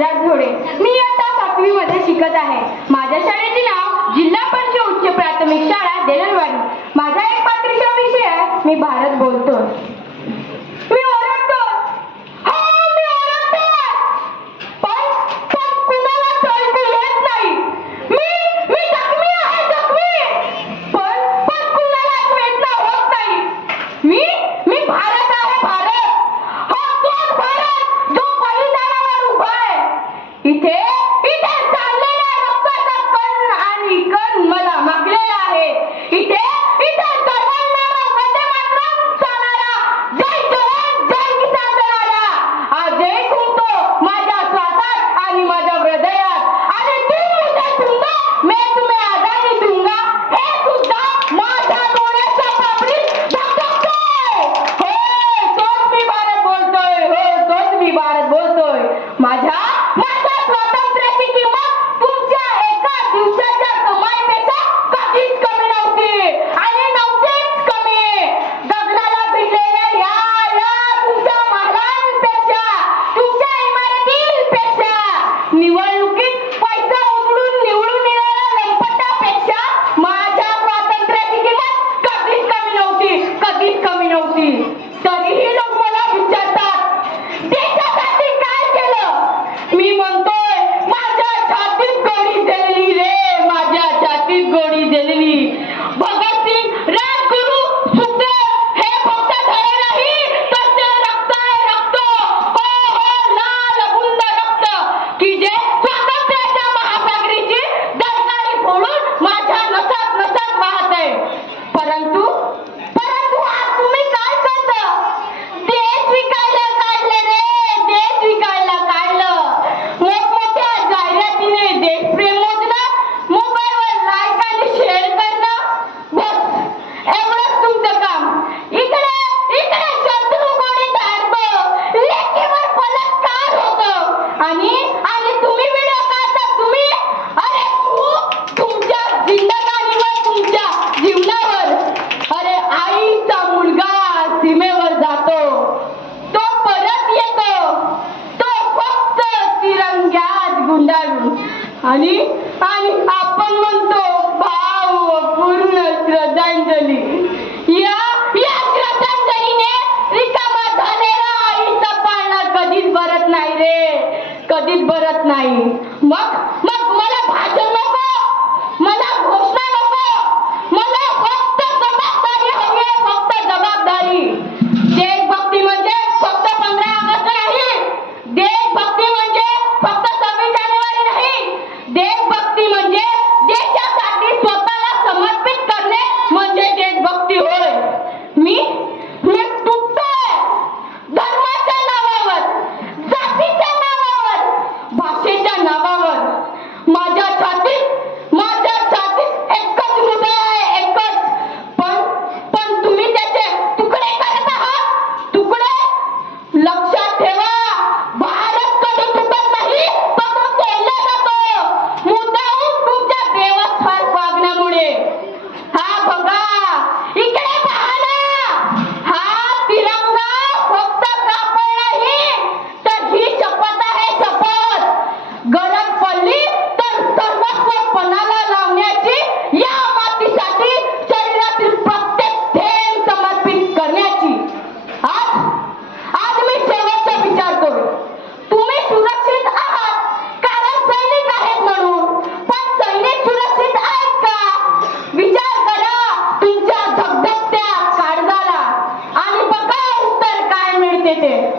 गुजरात घोडे. मी इयत्ता 7वी मध्ये शिकत आहे. माझ्या शाळेचे नाव जिल्हा परिषद उच्च प्राथमिक शाळा देलरवाडी. माझा एक पात्रचा विषय आहे. मी भारत बोलतो. मी ओरडतो, मी ओरडतो, पण कुणाला ऐकू येत नाही. मी जखमी आहे, जखमी, पण कुणाला ऐकू येत होत नाही. मी भारत आहे, भारत. हा तोच भारत जो बलिदानावर उभा आहे. इथे चाललेला रक्ताचा कण आणि कण मला मागलेला आहे. इथे गरजणारा वंदे मातरम चालणारा, जय जवान जय किसान चालणारा आजही घुमतो माझ्या श्वासात आणि माझ्या हृदयात. आणि तुम मुझे दूंगा, मैं तुम्हें आजादी दूंगा, हे सुद्धा माझ्या डोळ्याच्या पापणीत धगधगतंय. हो, तोच मी भारत बोलतोय. हो, तोच मी भारत बोलतोय. माझ्या स्वातंत्र्याची किंमत तुमच्या एका दिवसाच्या कमाईपेक्षा कधीच कमी नव्हती आणि नव्हतीच कमी. दगडाला भिडलेल्या या तुमच्या महालांपेक्षा, तुमच्या इमारतींपेक्षा, निवडणुकीत पैसा उधळून निवडून येणाऱ्या लंपटापेक्षा माझ्या स्वातंत्र्याची किंमत कधीच कमी नव्हती, कधीच कमी नव्हती. तरीही लोक मला विचारतात, देशासाठी काय केलं? मी म्हणतोय, माझ्या छातीत गोळी दिलेली रे, माझ्या छातीत गोळी दिलेली. भगतसिंग, राजगुरू, सुखदेव हे फक्त धडे नाही, तर ते रक्त आहे, रक्त. हो, लाल अबुंद रक्त, की जे स्वातंत्र्याच्या महासागरीची दरकारी फोडून माझ्या नसात नसात वाहत आहे. परंतु आज तुम्ही काय करता? देश विकायला काढले रे, देश विकायला काढलं. मोठमोठ्या जाहिरातीने देशप्रेम मोजणं, मोबाईलवर लाईक आणि शेअर करणं, बस एवढंच तुमचं काम. इकडे शत्रू कोणी धाडतं, लेकीवर बलात्कार होतं आणि तुम्ही व्हिडिओ काढता. तुम्ही अरे तुमच्या जिंदगानीवर, तुमच्या जीवनावर. अरे आईचा मुलगा सीमेवर जातो, तो परत येतो, तो फक्त तिरंग्यात गुंडाळून आणि आपण म्हणतो भाव पूर्ण श्रद्धांजली. या श्रद्धांजलीने रिकामा झालेला आईचा पाळणा कधीच भरत नाही रे, कधीच भरत नाही. मग मला भाषण नको, मला घोषणा नको, मला फक्त जबाबदारी हवी आहे, फक्त जबाबदारी. देशभक्ती म्हणजे फक्त 15 ऑगस्ट नाही, देशभक्ती म्हणजे फक्त 26 जानेवारी नाही, देशभक्ती म्हणजे देशासाठी स्वतःला समर्पित करणे म्हणजे देशभक्ती होय. मी तुटतोय धर्माच्या नावावर, जातीच्या नावावर, भाषेच्या नावावर. माझ्या छातीत एकच हृदय आहे, एकच. पण तुम्ही त्याचे तुकडे करत आहात, तुकडे. लक्षात ठेवा, भारत कधी तुटत नाही, तो तोडला जातो, मुद्दामून तुमच्या बेवफार वागण्यामुळे. हा बघा, इकडे पहा ना, हा तिरंगा फक्त कापड नाही, तर ही शपथ आहे, शपथ. गरज पडली तर सर्वस्व पणाला लावण्याची, या मातीसाठी शरीरातील प्रत्येक थेंब समर्पित करण्याची. आज मी शेवटचं विचारतो, तुम्ही सुरक्षित आहात कारण सैनिक आहेत म्हणून, पण सैनिक सुरक्षित आहेत का? विचार करा तुमच्या धगधगत्या काळजाला आणि बघा उत्तर काय मिळते ते.